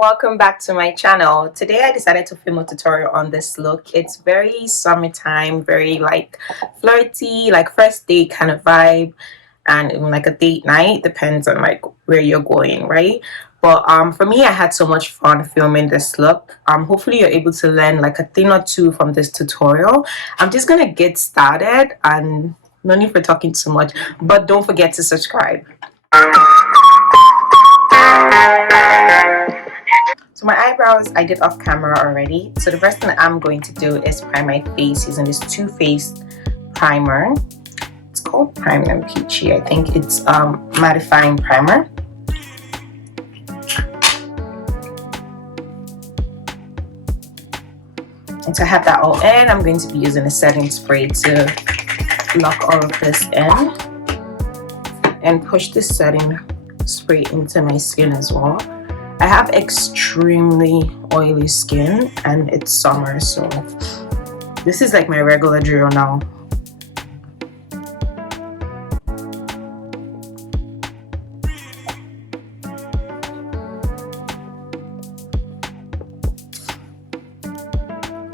welcome back to my channel. Today I decided to film a tutorial on this look. It's very summertime, very like flirty, like first date kind of vibe, and even like a date night, depends on like where you're going, right? But for me, I had so much fun filming this look. Hopefully you're able to learn like a thing or two from this tutorial. I'm just gonna get started, and no need for talking too much, but don't forget to subscribe. So my eyebrows I did off camera already. So the first thing I'm going to do is prime my face using this Too Faced primer. It's called Prime and Peachy. I think it's mattifying primer. And to have that all in, I'm going to be using a setting spray to lock all of this in and push this setting spray into my skin as well. I have extremely oily skin and it's summer, so this is like my regular drill now.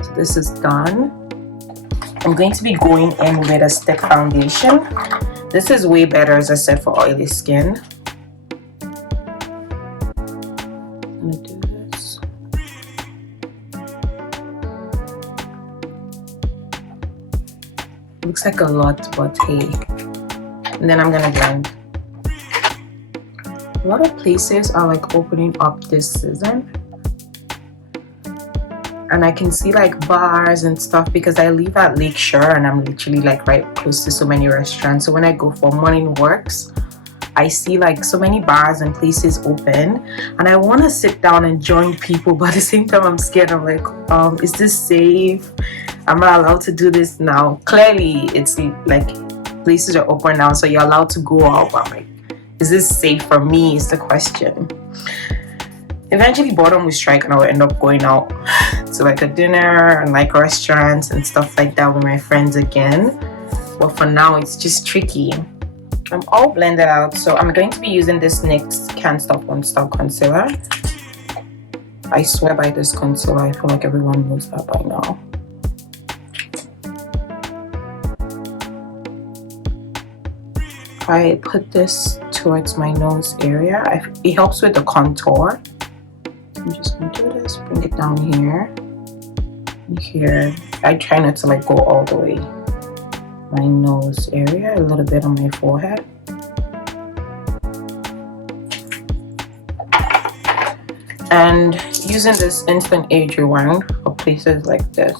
So this is done. I'm going to be going in with a stick foundation. This is way better, as I said, for oily skin. I'm gonna do this. Looks like a lot, but hey. And then I'm gonna blend. A lot of places are like opening up this season, and I can see like bars and stuff because I live at Lakeshore and I'm literally like right close to so many restaurants. So when I go for morning works, I see like so many bars and places open, and I want to sit down and join people, but at the same time I'm scared. I'm like, is this safe? Am I allowed to do this now? Clearly it's like places are open now, so you're allowed to go out, but I'm like, is this safe for me is the question. Eventually boredom will strike and I'll end up going out to like a dinner and like restaurants and stuff like that with my friends again, but for now it's just tricky. I'm all blended out, so I'm going to be using this NYX Can't Stop Won't Stop concealer. I swear by this concealer. I feel like everyone knows that by now. I put this towards my nose area. It helps with the contour. I'm just going to do this, bring it down here and here. I try not to like go all the way. My nose area, a little bit on my forehead. And using this instant age rewind for places like this.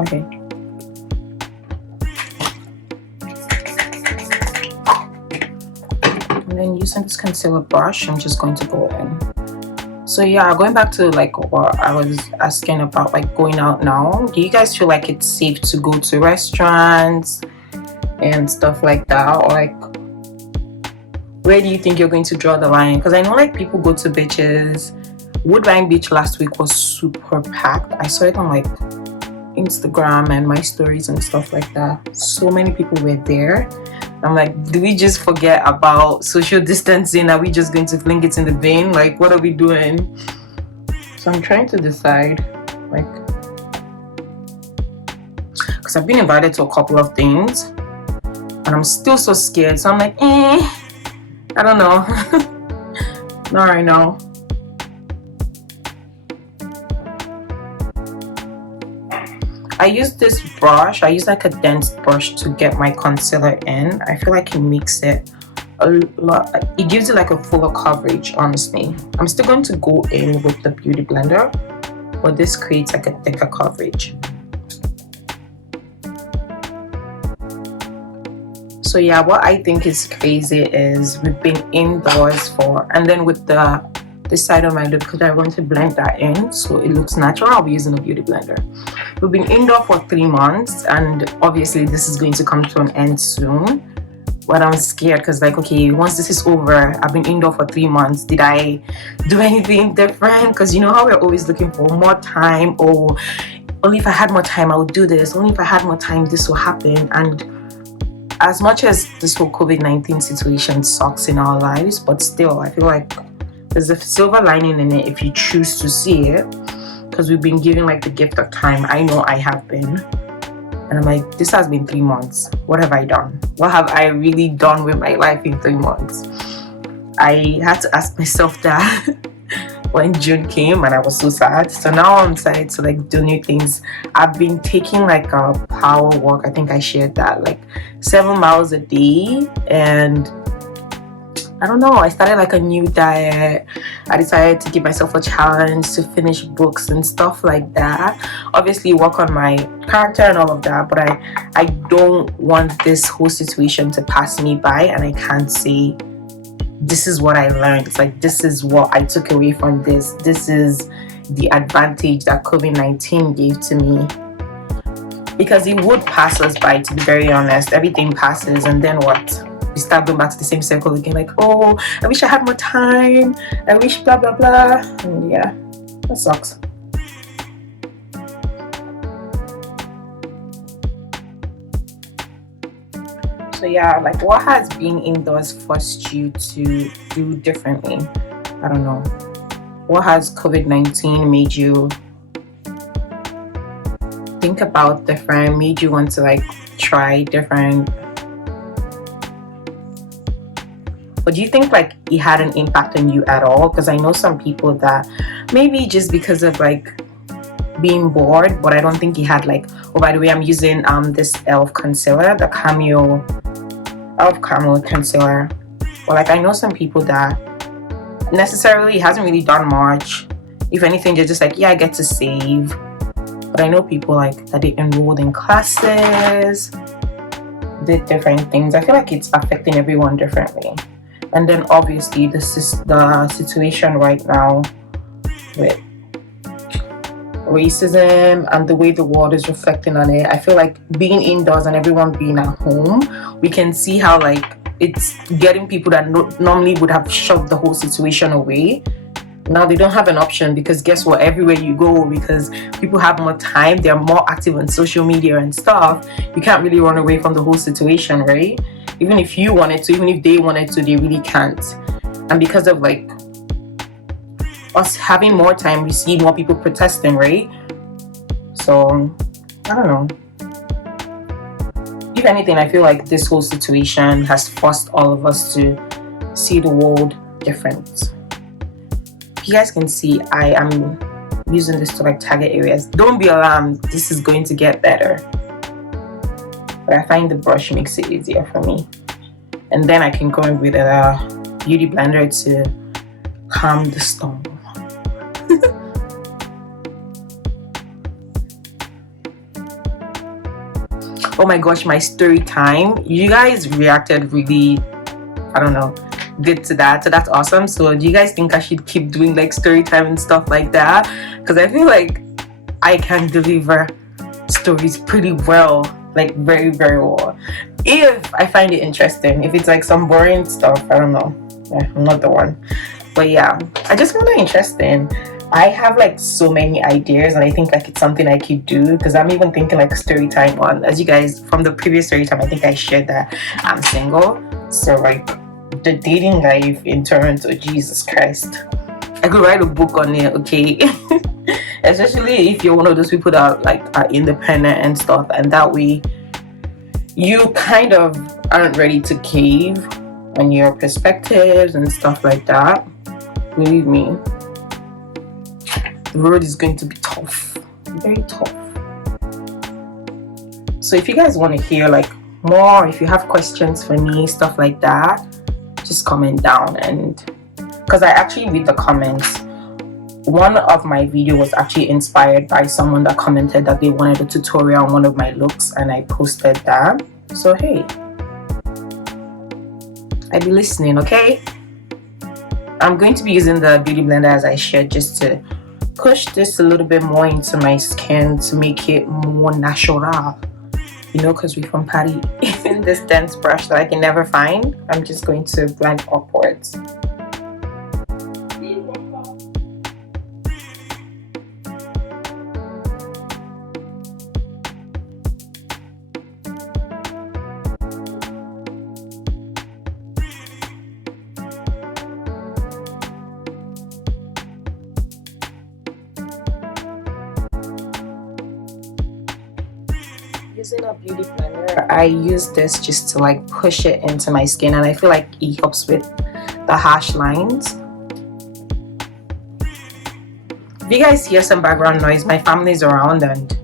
Okay. And then using this concealer brush, I'm just going to go in. So yeah, going back to like what I was asking about like going out now, do you guys feel like it's safe to go to restaurants and stuff like that, or like where do you think you're going to draw the line? Because I know like people go to beaches. Woodbine Beach last week was super packed. I saw it on like Instagram and my stories and stuff like that. So many people were there. I'm like, do we just forget about social distancing? Are we just going to fling it in the bin? Like, what are we doing? So I'm trying to decide, like, because I've been invited to a couple of things and I'm still so scared. So I'm like, I don't know. Not right now. I use this brush. I use like a dense brush to get my concealer in. I feel like it makes it a lot, it gives it like a fuller coverage, honestly. I'm still going to go in with the beauty blender, but this creates like a thicker coverage. So yeah, what I think is crazy is we've been indoors for, and then with this side of my lip, because I want to blend that in so it looks natural, I'll be using a beauty blender. We've been indoor for 3 months, and obviously this is going to come to an end soon, but I'm scared because like, okay, once this is over, I've been indoor for 3 months, did I do anything different? Because you know how we're always looking for more time, or only if I had more time I would do this, only if I had more time this will happen. And as much as this whole COVID-19 situation sucks in our lives, but still I feel like There's a silver lining in it if you choose to see it, because we've been given like the gift of time. I know I have been. And I'm like, this has been 3 months. What have I done? What have I really done with my life in 3 months? I had to ask myself that when June came, and I was so sad. So now I'm excited to like do new things. I've been taking like a power walk. I think I shared that, like 7 miles a day. And I don't know, I started like a new diet. I decided to give myself a challenge to finish books and stuff like that. Obviously work on my character and all of that, but I don't want this whole situation to pass me by and I can't say this is what I learned. It's like, this is what I took away from this. This is the advantage that COVID-19 gave to me. Because it would pass us by, to be very honest. Everything passes, and then what? We start going back to the same circle again, like, oh, I wish I had more time. I wish blah, blah, blah. And yeah, that sucks. So yeah, like, what has being indoors forced you to do differently? I don't know. What has COVID-19 made you think about different, made you want to like try different? But do you think like it had an impact on you at all? Because I know some people that maybe just because of like being bored, but I don't think it had like, oh, by the way, I'm using this e.l.f. concealer, the cameo e.l.f. Camel concealer. But like I know some people that necessarily hasn't really done much. If anything, they're just like, yeah, I get to save. But I know people like that they enrolled in classes, did different things. I feel like it's affecting everyone differently. And then obviously the situation right now with racism and the way the world is reflecting on it, I feel like being indoors and everyone being at home, we can see how like it's getting people that normally would have shoved the whole situation away. Now they don't have an option, because guess what, everywhere you go, because people have more time, they're more active on social media and stuff, you can't really run away from the whole situation, right? Even if you wanted to, even if they wanted to, they really can't. And because of like us having more time, we see more people protesting, right? So I don't know. If anything, I feel like this whole situation has forced all of us to see the world different. You guys can see I am using this to like target areas. Don't be alarmed, this is going to get better. But I find the brush makes it easier for me. And then I can go in with a beauty blender to calm the storm. Oh my gosh, my story time. You guys reacted really, I don't know, good to that. So that's awesome. So do you guys think I should keep doing like story time and stuff like that? Because I feel like I can deliver stories pretty well, like very, very well, if I find it interesting. If it's like some boring stuff, I don't know. Yeah, I'm not the one. But yeah, I just found it interesting. I have like so many ideas, and I think like it's something I could do, because I'm even thinking like a story time on, as you guys from the previous story time, I think I shared that I'm single. So like the dating life in Toronto, Jesus Christ, I could write a book on it, okay? Especially if you're one of those people that like are independent and stuff, and that way you kind of aren't ready to cave on your perspectives and stuff like that. Believe me, the road is going to be tough, very tough. So if you guys want to hear like more, if you have questions for me, stuff like that, just comment down. And because I actually read the comments, one of my videos was actually inspired by someone that commented that they wanted a tutorial on one of my looks, and I posted that. So hey, I be listening, okay? I'm going to be using the beauty blender as I shared, just to push this a little bit more into my skin to make it more natural, you know, because we're from Paris. Using this dense brush that I can never find, I'm just going to blend upwards. Using a beauty blender, I use this just to like push it into my skin, and I feel like it helps with the harsh lines. If you guys hear some background noise, my family's around and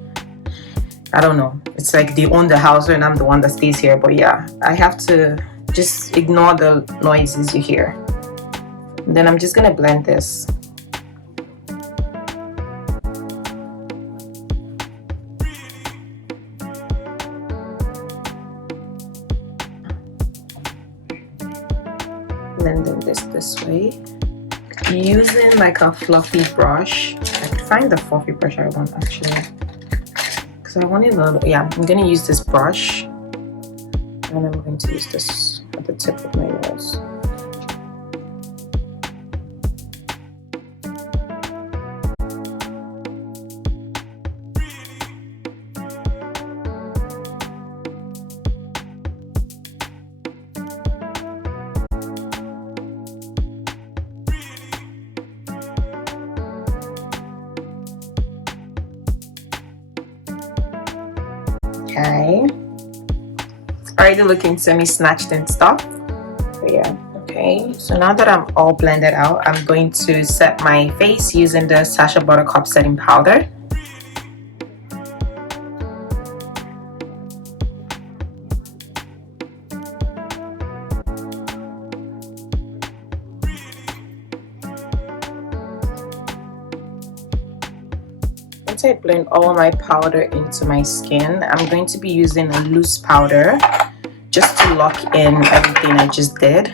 I don't know, it's like they own the house and I'm the one that stays here, but yeah, I have to just ignore the noises you hear. And then I'm just gonna blend this. Blending this way. Using like a fluffy brush. I can find the fluffy brush I want actually. Because I want it a little, yeah, I'm gonna use this brush. And I'm going to use this at the tip of my nose. Okay, it's already looking semi-snatched and stuff, but yeah. Okay, so now that I'm all blended out, I'm going to set my face using the Sacha Buttercup setting powder. Once I blend all my powder into my skin, I'm going to be using a loose powder just to lock in everything I just did.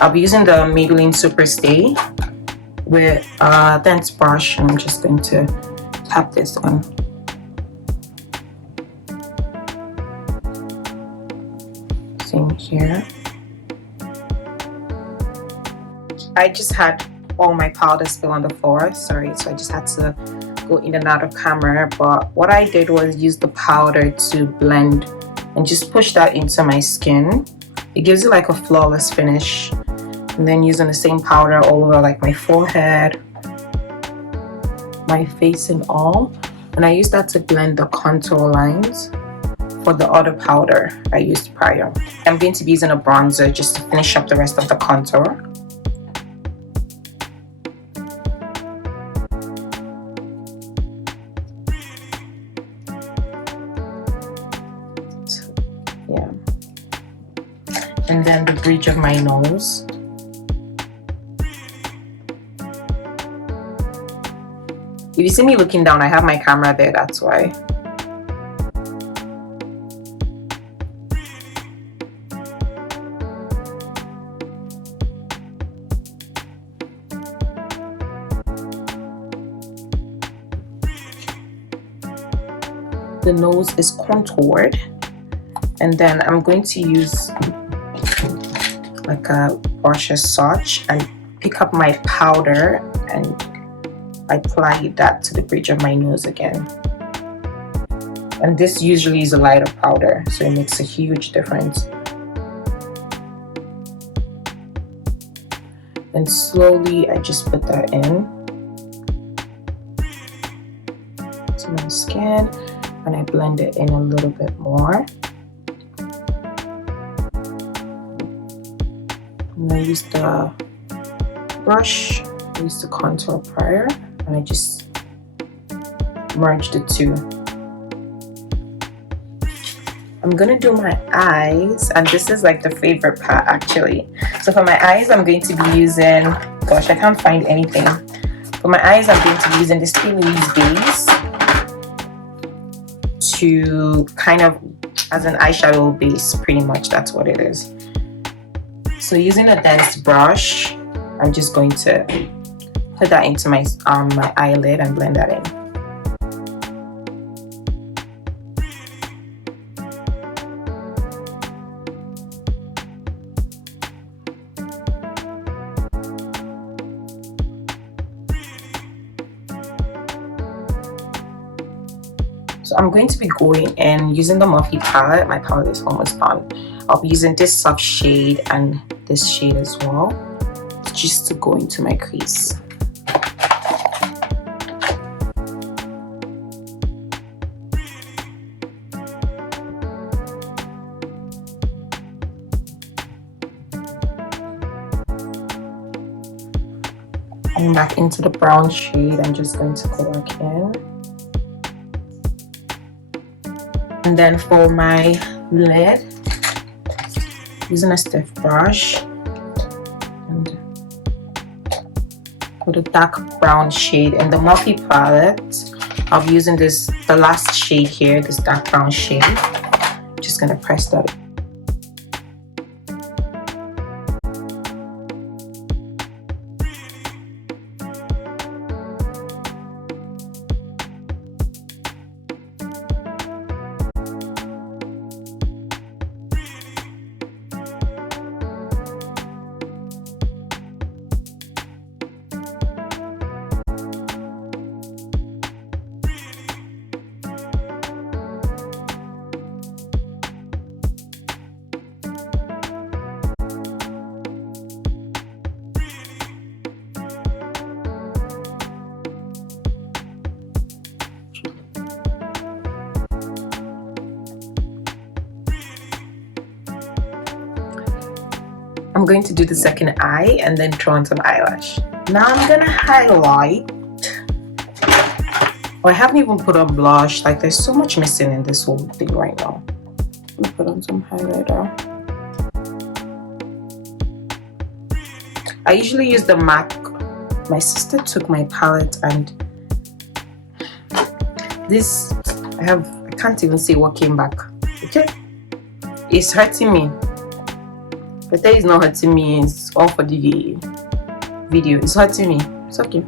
I'll be using the Maybelline Super Stay with a dense brush, and I'm just going to tap this on. Same here. I just had all my powder spill on the floor, sorry, so I just had to go in and out of camera, but what I did was use the powder to blend and just push that into my skin. It gives it like a flawless finish. And then using the same powder all over like my forehead, my face and all, and I use that to blend the contour lines for the other powder I used prior. I'm going to be using a bronzer just to finish up the rest of the contour. Yeah, and then the bridge of my nose. If you see me looking down, I have my camera there, that's why. The nose is contoured. And then I'm going to use like a brush as such and pick up my powder and apply that to the bridge of my nose again. And this usually is a lighter powder, so it makes a huge difference. And slowly I just put that in to my skin, and I blend it in a little bit more. And I use the brush, I use the contour prior, and I just merge the two. I'm gonna do my eyes, and this is like the favorite part actually. So for my eyes, I'm going to be using, gosh, I can't find anything. For my eyes, I'm going to be using this Lovelies base to kind of as an eyeshadow base, pretty much that's what it is. So using a dense brush, I'm just going to put that into my eyelid and blend that in. So I'm going to be going in using the Morphe palette. My palette is almost done. I'll be using this soft shade and this shade as well, just to go into my crease. I'm back into the brown shade. I'm just going to go back in. And then for my lid, using a stiff brush and with a dark brown shade in the Morphe palette, I'll be using this, the last shade here, this dark brown shade. Just gonna press that. I'm going to do the second eye and then throw on some eyelash. Now I'm gonna highlight. Oh, I haven't even put on blush. Like, there's so much missing in this whole thing right now. I'm gonna put on some highlighter. I usually use the MAC. My sister took my palette and this, I can't even say what came back. Okay? It's hurting me. But that is not hurting me, it's all for the video. It's hurting me. It's okay.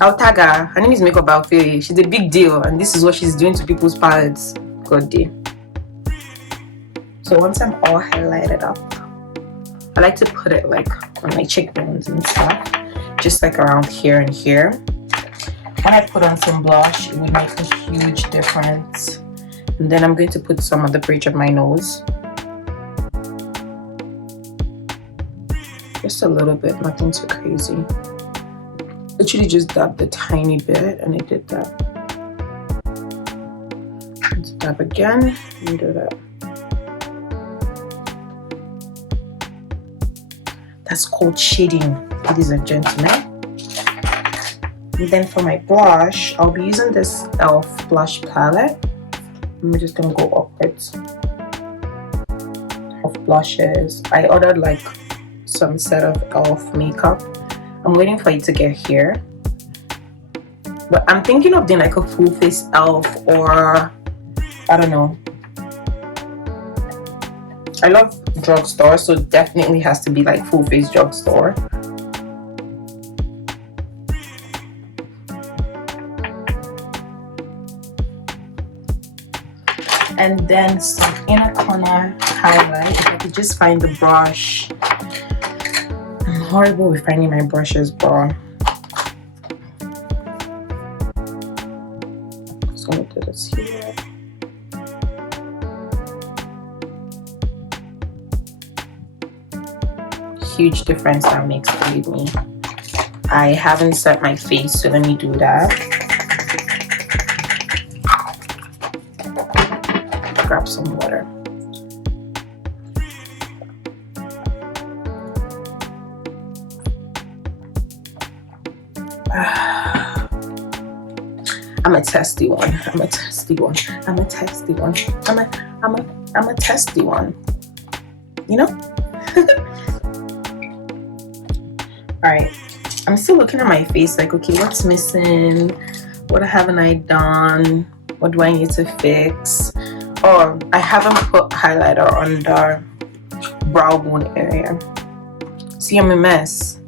I'll tag her. Her name is Makeup Alfie. She's a big deal, and this is what she's doing to people's palettes. God damn. So once I'm all highlighted up, I like to put it like on my cheekbones and stuff, just like around here and here. When I put on some blush, it would make a huge difference. And then I'm going to put some on the bridge of my nose. Just a little bit, nothing too crazy. Literally just dabbed a tiny bit and I did that. Let's dab again and do that. That's called shading, ladies and gentlemen. And then for my blush, I'll be using this e.l.f. blush palette. I'm just gonna go upwards of blushes. I ordered like some set of e.l.f. makeup. I'm waiting for it to get here. But I'm thinking of doing like a full face e.l.f. or I don't know. I love drugstore, so it definitely has to be like full face drugstore. And then some inner corner highlight. If I could just find the brush. I'm horrible with finding my brushes, bro. Just gonna do this here. Huge difference that makes, believe me. I haven't set my face, so let me do that. Grab some water. I'm a testy one. I'm a testy one. I'm a testy one. I'm a testy one. You know? Alright. I'm still looking at my face like, okay, what's missing? What haven't I done? What do I need to fix? Oh, I haven't put highlighter on the brow bone area. See, I'm a mess.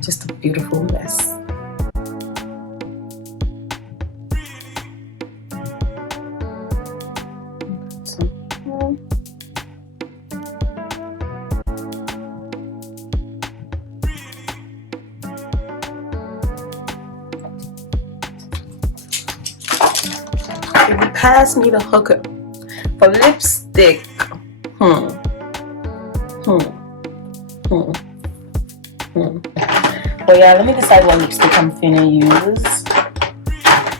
Just a beautiful mess. Pass me the hooker for lipstick. But yeah, let me decide what lipstick I'm finna use.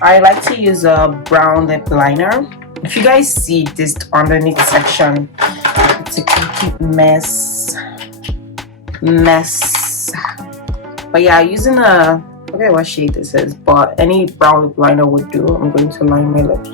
I like to use a brown lip liner. If you guys see this underneath section, it's a complete mess. mess. But yeah, using a, I forget what shade this is, but any brown lip liner would do. I'm going to line my lips.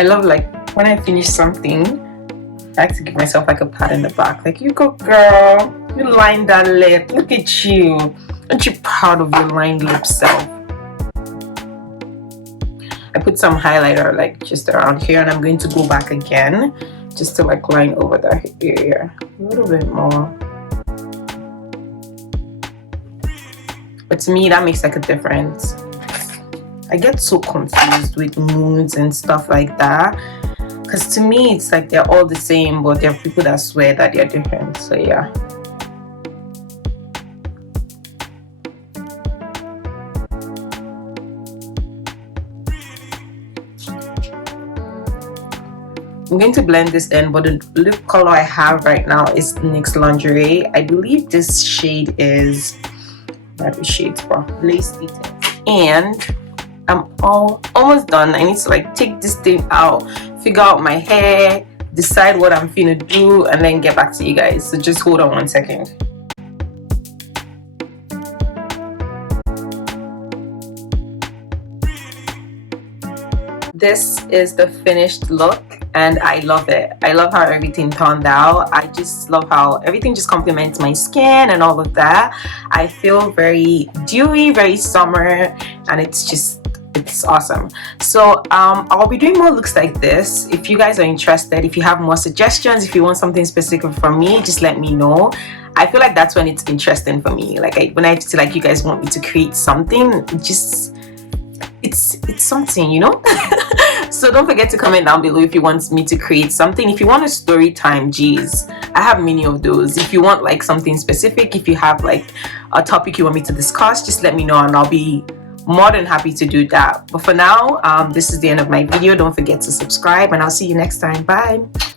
I love like when I finish something, I like to give myself like a pat in the back. Like, you go girl, you lined that lip, look at you. Aren't you proud of your lined lip self? I put some highlighter like just around here, and I'm going to go back again just to like line over that area a little bit more. But to me that makes like a difference. I get so confused with moods and stuff like that, because to me it's like they're all the same, but there are people that swear that they're different. So yeah. I'm going to blend this in, but the lip color I have right now is NYX Lingerie. I believe this shade is, what are the shades for? Lace Details. And I'm almost done. I need to like take this thing out, figure out my hair, decide what I'm finna do, and then get back to you guys. So just hold on 1 second. This is the finished look and I love it. I love how everything turned out. I just love how everything just complements my skin and all of that. I feel very dewy, very summer, and it's awesome. So I'll be doing more looks like this. If you guys are interested, if you have more suggestions, if you want something specific from me, just let me know. I feel like that's when it's interesting for me. Like when I feel like you guys want me to create something, it's something, you know. So don't forget to comment down below if you want me to create something. If you want a story time, geez, I have many of those. If you want like something specific, if you have like a topic you want me to discuss, just let me know and I'll be more than happy to do that. But for now, this is the end of my video. Don't forget to subscribe and I'll see you next time. Bye.